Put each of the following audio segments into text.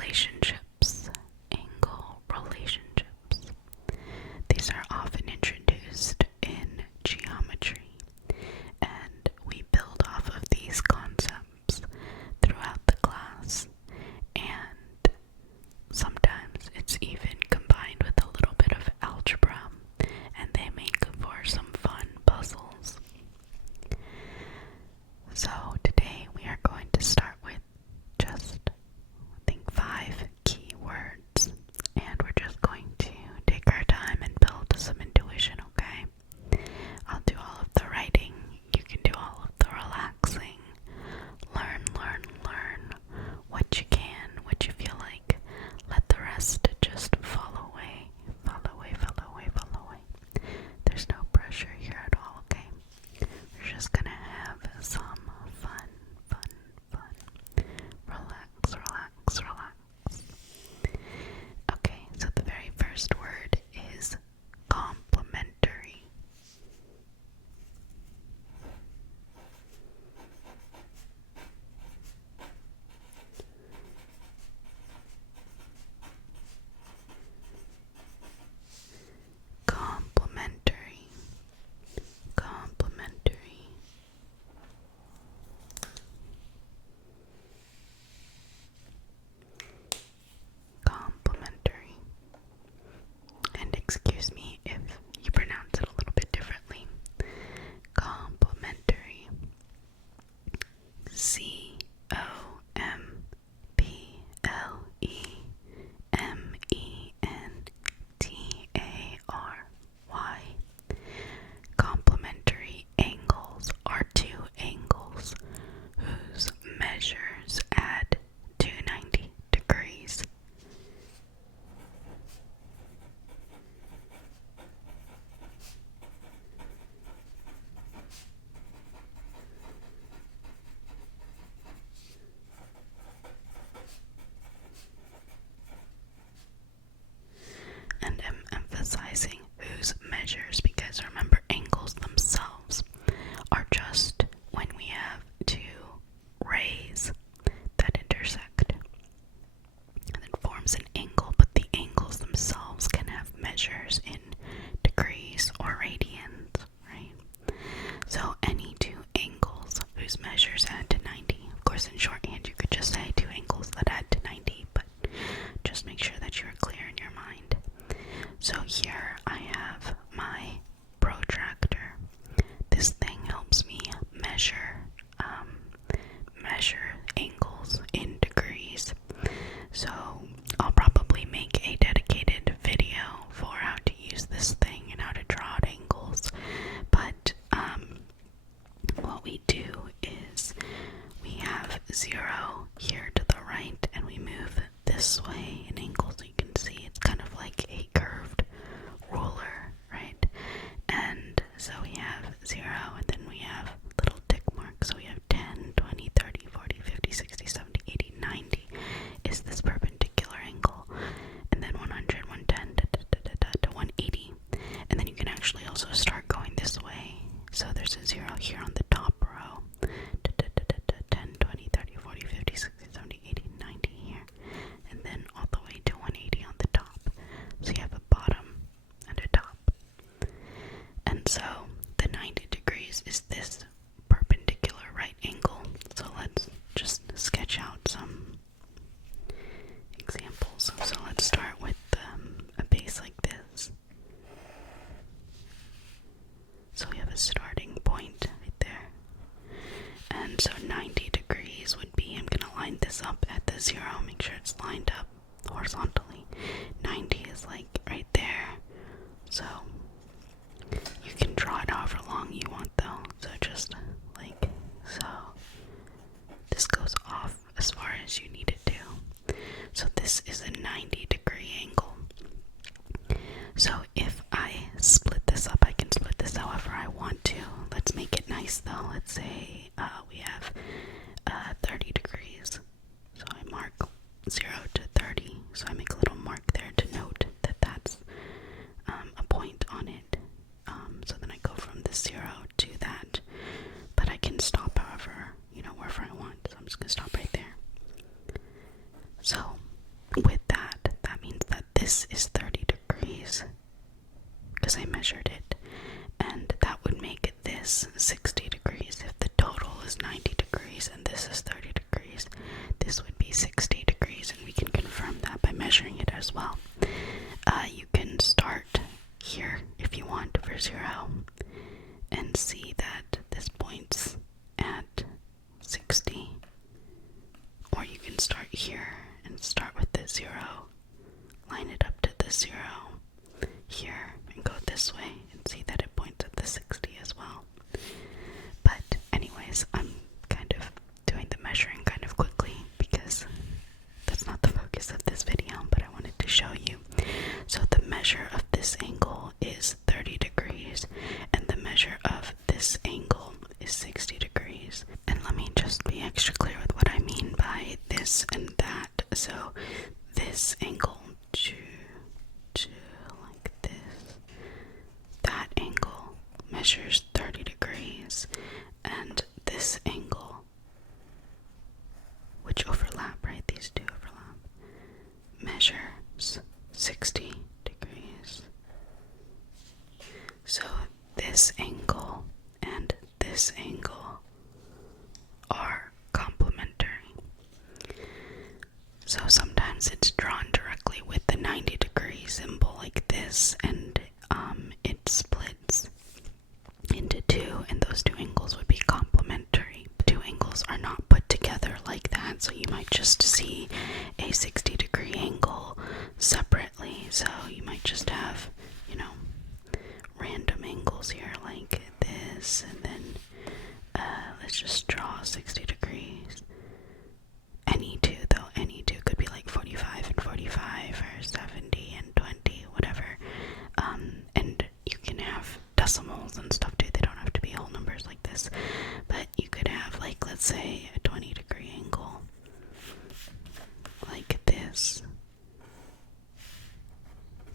relationships. Angle relationships. These are often introduced in geometry, and we build off of these concepts throughout the class, and sometimes it's even combined with a little bit of algebra, and they make for some fun puzzles. So today we are going to start with just, I think, 5 key words, and we're just going to take our time and build some intuition, okay? I'll do all of the writing, you can do all of the relaxing. Learn what you can, what you feel like. Let the rest just fall away. There's no pressure here at all, okay? We're just gonna have some fun. Relax. Okay, so the very first word is complementary. Complementary. And excuse me if you pronounce it a little bit differently. Complementary. Complementary. Complementary angles are two angles whose measures add to 90 degrees. And I'm emphasizing whose measures because remember, angles themselves are just when we have two rays that intersect and then forms an angle, but the angles themselves can have measures in degrees or radians, right? So any two angles whose measures add to 90, of course in shorthand you could just say two angles that add to 90, but just make sure that you're clear in your mind. So here I have my protractor. This thing helps me measure angles in degrees. So I'll probably make a dedicated video for how to use this thing and how to draw out angles. But what we do is we have 0 here to the right, and we move this way in angles. So you can see it's kind of like a curved ruler, right? And so we have 0, and then we have little tick marks. So we have 10, 20, 30, 40, 50, 60, 70, 80, 90 is this perpendicular angle. And then 100, 110, to 180. And then you can actually also start going this way. So there's a 0 here on the top row. 10, 20, 30, 40, 50, 60, 70, 80, 90 here. And then all the way to 180 on the top. So you have a bottom and a top. And so the 90 degrees is this perpendicular right angle. So let's just sketch out some examples. So let's start with a base like this. So we have a starting point right there. And so 90 degrees would be, I'm going to line this up at the 0, make sure it's lined up horizontally. 90 is like right there. So you can draw it however long you want though. So just like so. This goes off as far as you need it to. So this is a 90-degree angle. So if I split this up, I can split this however I want to. Let's make it nice though. Let's say we have 30 degrees. So I mark 0 to 30. So I make a little mark there to note that that's a point on it. So then I go from the 0 to that. But I can stop however, wherever I want. So I'm just going to stop right there. So with that, that means that this is 30 degrees because I measured it, and that would make this 60 degrees. If the total is 90 degrees and this is 30 degrees, this would be 60 degrees, and we can confirm that by measuring it as well. You can start here if you want for 0 and see that this points at 60, or you can start here and start with the 0, line it up to the 0 here and go this way and see that it points at the 60 as well. But anyways, I'm kind of doing the measuring kind of quickly because that's not the focus of this video, but I wanted to show you. So the measure of this angle is 30 degrees and the measure of this angle is 60 degrees. And let me just be extra clear with what I mean by this and that. So this angle to like this, that angle measures 30 degrees, and this angle, which overlap, right? These two overlap, measures 60 degrees. So this angle and this angle are complementary. So sometimes it's drawn directly with the 90 degree symbol like this, and it splits into two, and those two angles would be complementary. Two angles are not put together like that, so you might just see a 60 degree angle separately. So you might just have, random angles here like this, and then let's just draw 60 degrees. Any two though, any two could be like 45 and 45 or 70 and 20, whatever. And you can have decimals and stuff too. They don't have to be whole numbers like this, but you could have, like, let's say a 20 degree angle like this.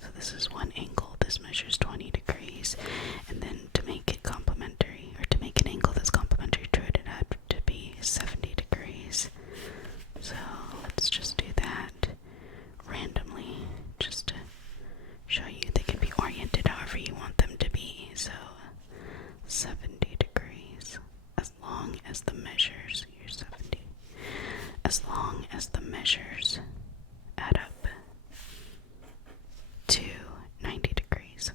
So this is one angle, this measures 20 degrees, and then to make it complementary, or to make an angle that's complementary to it, it had to be 70 degrees. So let's just do that randomly, just to show you they can be oriented however you want them to be. So 70 degrees, as long as the measures, here's 70, as long as the measures add up to 90 degrees.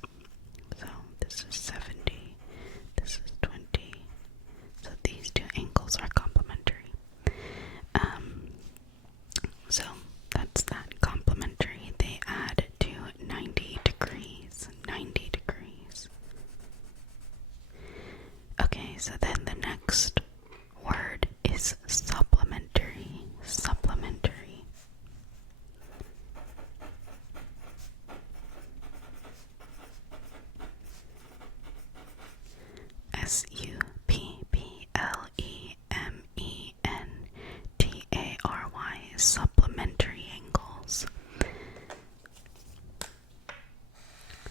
So this is 70, this is 20, so these two angles are complementary. So that's that, complementary. They add to 90 degrees, 90 degrees. Okay, so then the next word is supplementary, supplementary. Supplementary, supplementary angles.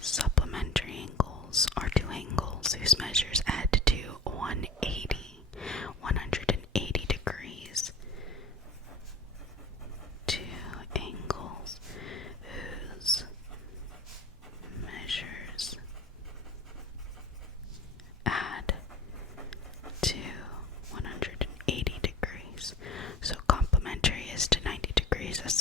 Supplementary angles are two angles whose measures add to 180 degrees. Two angles whose measures add to 180 degrees. So complementary is to 90 degrees as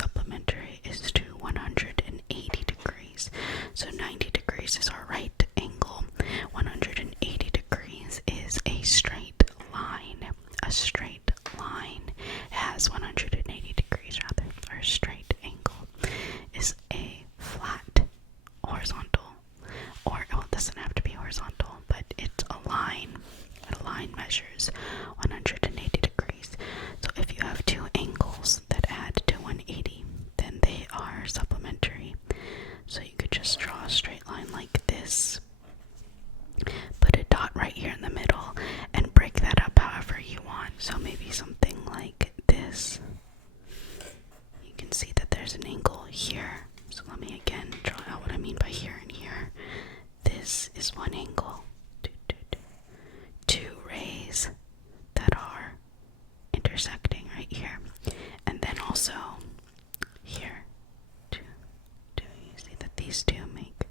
these two make?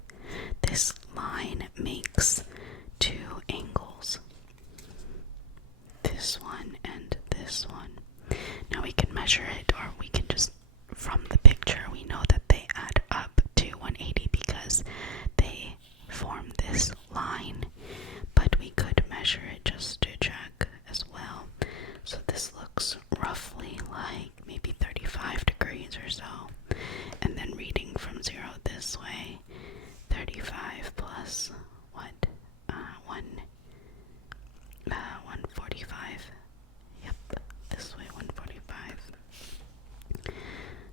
This line makes two angles. This one and this one. Now we can measure it, or we can just, from the picture, we know that they add up to 180 because they form this line. But we could measure it just to check as well. So this looks roughly like maybe 35 degrees or so. And then reading from 0 this way, 35 plus what? 145. Yep, this way 145.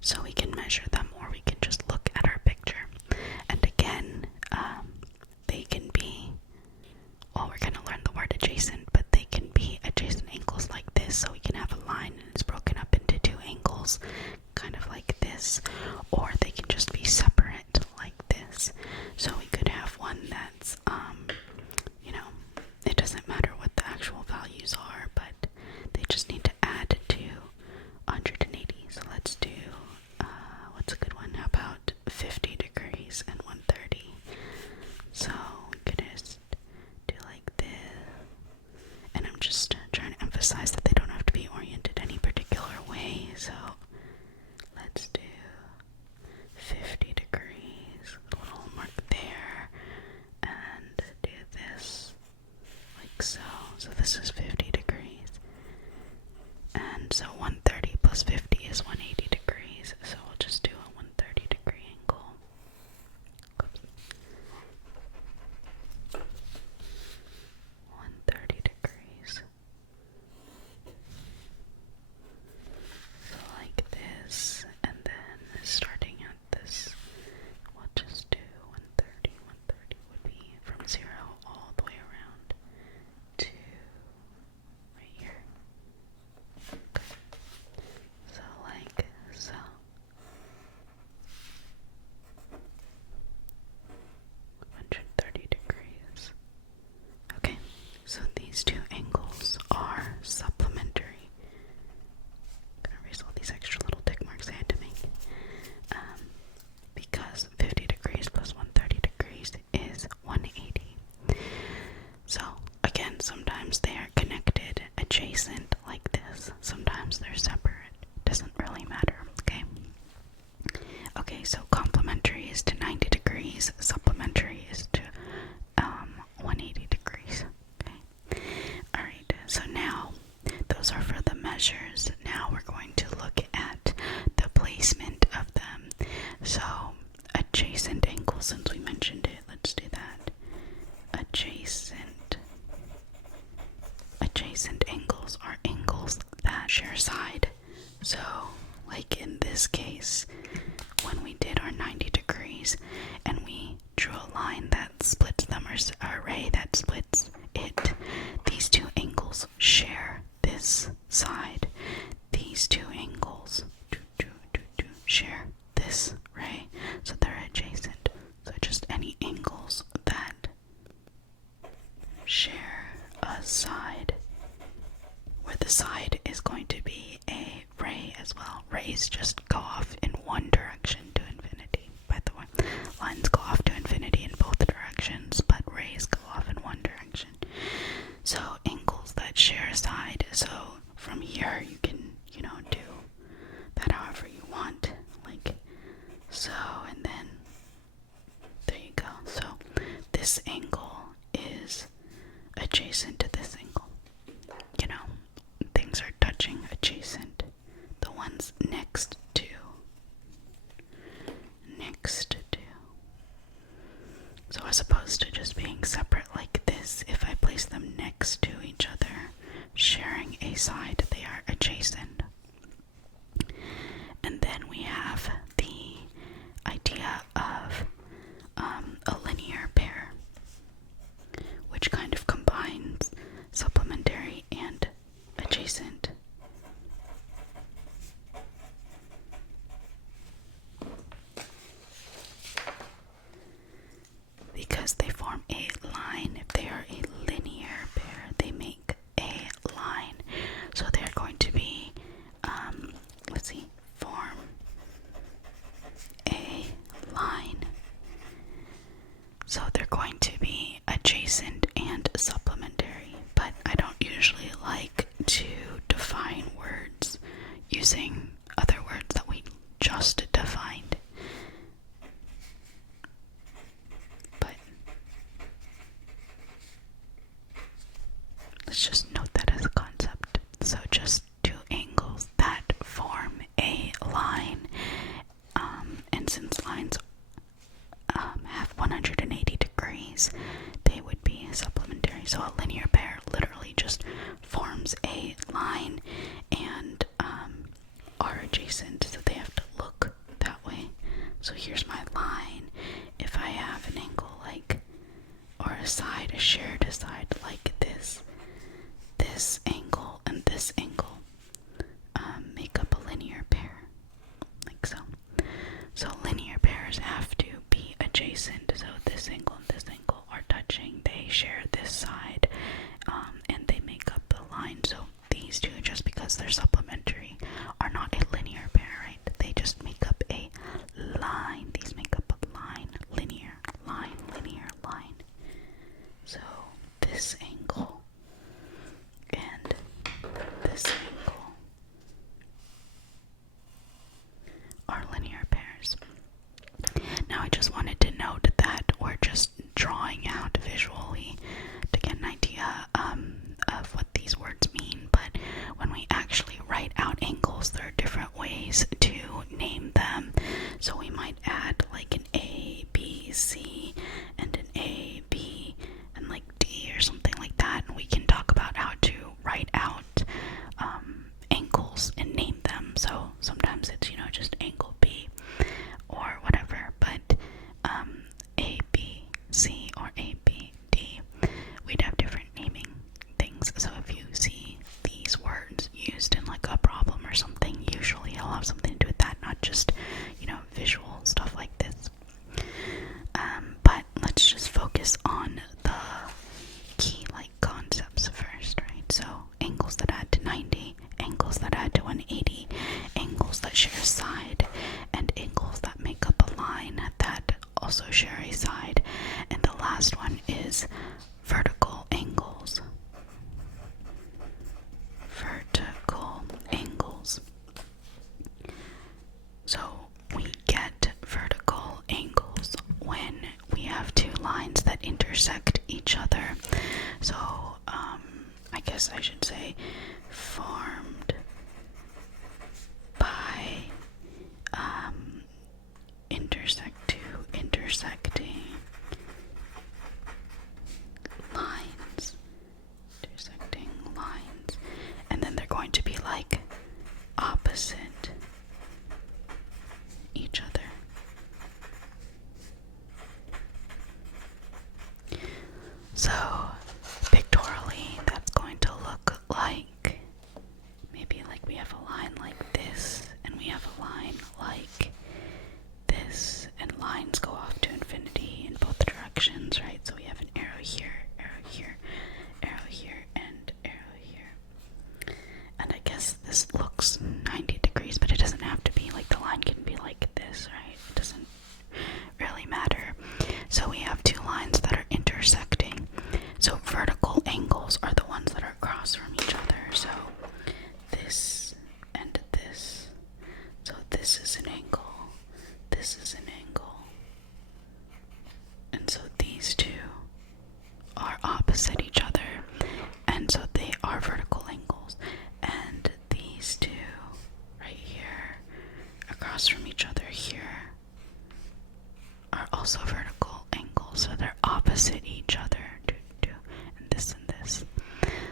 So we can measure them, or we can just look at our picture. And again, they can be, well, we're going to learn the word adjacent, but they can be adjacent angles like this. So we can have a line and it's broken up into two angles, kind of like this. Or they can just be separate like this. So we could have one that's, it doesn't matter what the actual values are, but they just need to add to 180. So let's do, what's a good one? How about 50 degrees and 130? So we could just do like this. And I'm just trying to emphasize that they don't have to be oriented any particular way. So let's do 50 degrees, a little mark there, and do this like so. So this is 50 degrees. And so 130 plus 50 is 180 degrees. So we'll just do a 130 degree angle. Oops. 130 degrees. So like this, and then starting at this, we'll just do 130. 130 would be from 0 all the way around to right here. Okay. So like so. 130 degrees. Okay, so these two angles are supplementary. I'm gonna erase all these extra little tick marks I had to make. Because 50 degrees plus 130 degrees is 180. So, again, sometimes they are connected adjacent like this. Sometimes they're separate. Doesn't really matter, okay? Okay, so complementary is to 90 degrees. Supplementary is to 180 degrees. Okay. Alright, so now those are for the measures. Now we're going to look at the placement of them. So adjacent angles, since we mentioned it, let's do that. Adjacent angles are angles that share side. So like in this case, when we did our 90 degrees and we drew a line that splits them, or a ray that splits it, these two angles share this side. These two angles share this ray, so they're adjacent. So just any angles that share a side, where the side is going to be a ray as well. Rays just go off in one direction to infinity. By the way, lines go off to infinity in both directions, but rays go off in one direction. So angles that share a side. So from here you can, do that however you want. Like so, and then there you go. So this angle is adjacent to this angle. Things are touching adjacent. The ones next to. So as opposed to just being separate like this, if I place them next to each other, sharing a side, they are adjacent. And then we have the So here's my line. If I have an angle like, or a side, a shared side like this, this angle and this angle make up a linear pair, like so. So linear pairs have to be adjacent, so this angle and this angle are touching, they share this side, and they make up the line. So these two, just because they're supplementary, are not a linear pair, right? They just make up a line. These make up a line, linear, line, linear, line. So this angle and this angle are linear pairs. Now I just wanted to note that we're just drawing out visually to get an idea of what these words mean, but when we actually write out angles, there are different ways to name them. So we might add like an A, B, C, and an A, B, and like D or something like that, and we can talk about how to write out angles and name them. So sometimes it's, just angle B or whatever, but A, B, C, or A, B, D, we'd have different naming things. So if you see these words used in like a problem or something, usually it'll have something to do with that, not just, visual stuff like this. But let's just focus on the key concepts first, right? So angles that add to 90, angles that add to 180, angles that share a side, and angles that make up a line that also share a side. And the last one is vertical angles. Vertical angles. So we get vertical angles when we have two lines that intersect each other. So I guess I should say formed by intersecting lines. Intersecting lines. And then they're going to be like opposite each other. So pictorially, that's going to look like maybe like we have a line like this, and we have a line like this, and lines go off to infinity in both directions, right? So we have an arrow here, arrow here, arrow here, and arrow here. And I guess this looks 90 degrees, but it doesn't have to be. Like, the line can be like this, right? It doesn't really matter. So we have two lines that are intersecting. So vertical angles are the ones that are across from each other. So this and this. So this is an angle. This is an angle. And so these two are opposite each other. And so they are vertical angles. And these two right here across from each other here are also vertical angles. So they're opposite each other. And this and this.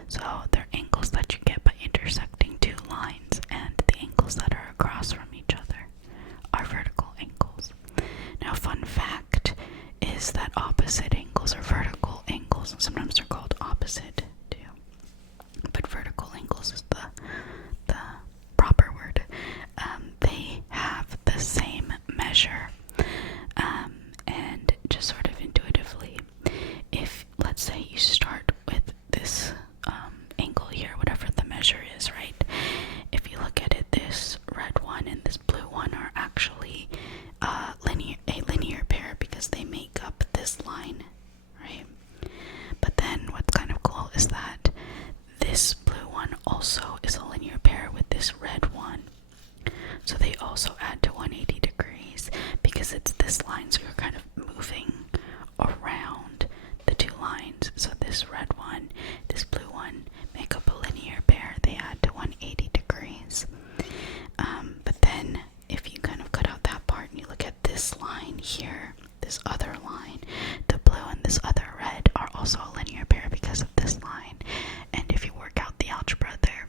So they're angles that you get by intersecting two lines, and the angles that are across from each other are vertical angles. Now, fun fact is that opposite angles are vertical angles, and sometimes they're called opposite too. But vertical angles is the proper word. They have the same measure. And just sort of intuitively, if let's say you start with this angle here, whatever the measure is, right? If you look at it, this red one and this blue one are actually a linear pair because they make up this line, right? But then what's kind of cool is that this blue one also is a linear pair with this red one. So they also add to 180 degrees because it's this line, so you're kind of moving around the two lines. So this red one, this blue one make up a linear pair. They add to 180 degrees. But then if you kind of cut out that part and you look at this line here, this other line, the blue and this other red are also a linear pair because of this line. And if you work out the algebra there,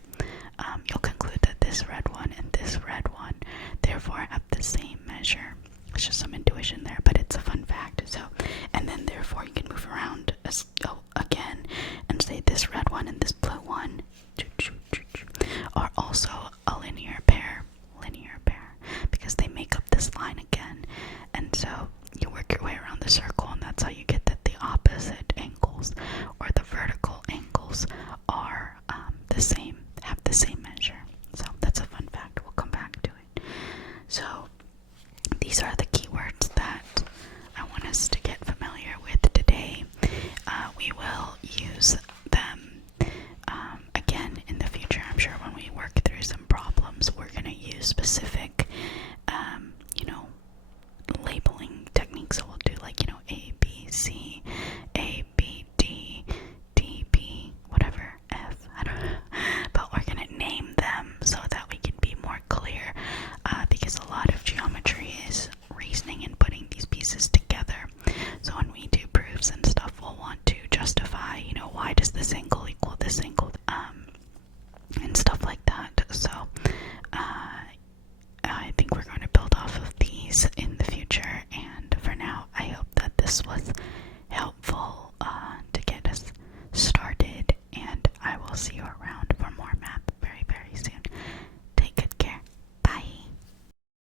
you'll conclude that this red one and this red one therefore have the same measure. It's just these are the keywords that I want us to get familiar with today. We will use them again in the future. I'm sure when we work through some problems, we're going to use specific, labeling techniques. So we'll do like, A, B, C, A, B, D, D, B, whatever, F, I don't know. But we're going to name them so that we can be more clear, because a lot of geometry is reasoning and putting these pieces together. So when we do proofs and stuff, we'll want to justify, why does this angle equal this angle, and stuff like that. So I think we're going to build off of these in the future, and for now I hope that this was